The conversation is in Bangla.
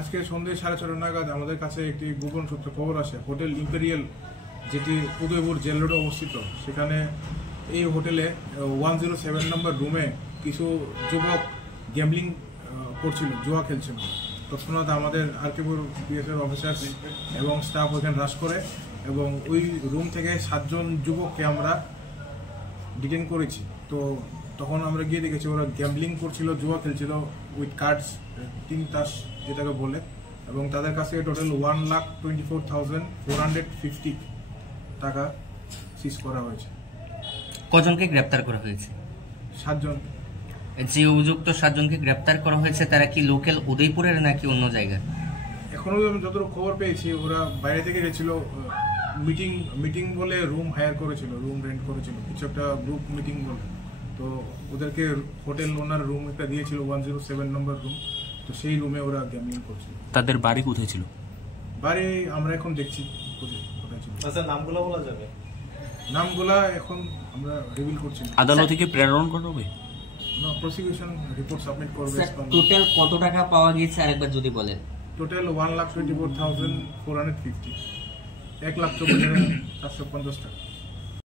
আজকে সন্ধ্যে 6:30 নাগাদ আমাদের কাছে একটি গোপন সূত্রে খবর আসে, হোটেল ইম্পেরিয়াল যেটি উদয়পুর জেল রোডে অবস্থিত, সেখানে এই হোটেলে 107 নম্বর রুমে কিছু যুবক গ্যাম্বলিং করছিল, জুয়া খেলছিল। তৎক্ষণাৎ আমাদের আরকেপুর বিএসএফ অফিসার এবং স্টাফ ওইখানে হ্রাস করে এবং ওই রুম থেকে 7 জন যুবককে আমরা ডিটেইন করেছি। তো তখন আমরা গিয়ে দেখেছি ওরা গ্যাম্বলিং করছিল, জুয়া খেলছিল উইথ কার্ডস, 3 তাস যেটাকে বলে, এবং তাদের কাছে টোটাল 1,24,450 টাকা সিজ করা হয়েছে। কজনকে গ্রেপ্তার করা হয়েছে? 7 জন। যে অভিযুক্ত 7 জনকে গ্রেপ্তার করা হয়েছে তারা কি লোকাল উদয়পুরের নাকি অন্য জায়গায়? এখনো আমি যতটুকু খবর পেয়েছি ওরা বাইরে থেকে গেছিল, মিটিং বলে রুম হায়ার করেছিল, রুম রেন্ট করেছিল, কিছু একটা গ্রুপ মিটিং বলে। তো ওদেরকে হোটেল ওনার রুম একটা দিয়েছিল, 107 নম্বর রুম, তো সেই রুমে ওরা গ্যাম্বলিং করছিল। তাদের বাড়ি কোথায় ছিল? বাড়ি আমরা এখন দেখছি কোথায় ছিল। আচ্ছা, নামগুলো বলা যাবে? নামগুলা এখন আমরা রিভিল করছি। আদালত থেকে প্রেরণ করবে না, প্রসিকিউশন রিপোর্ট সাবমিট করবে। টোটাল কত টাকা পাওয়া গেছে আরেকবার যদি বলেন? টোটাল 1,24,450, 1,24,450 টাকা।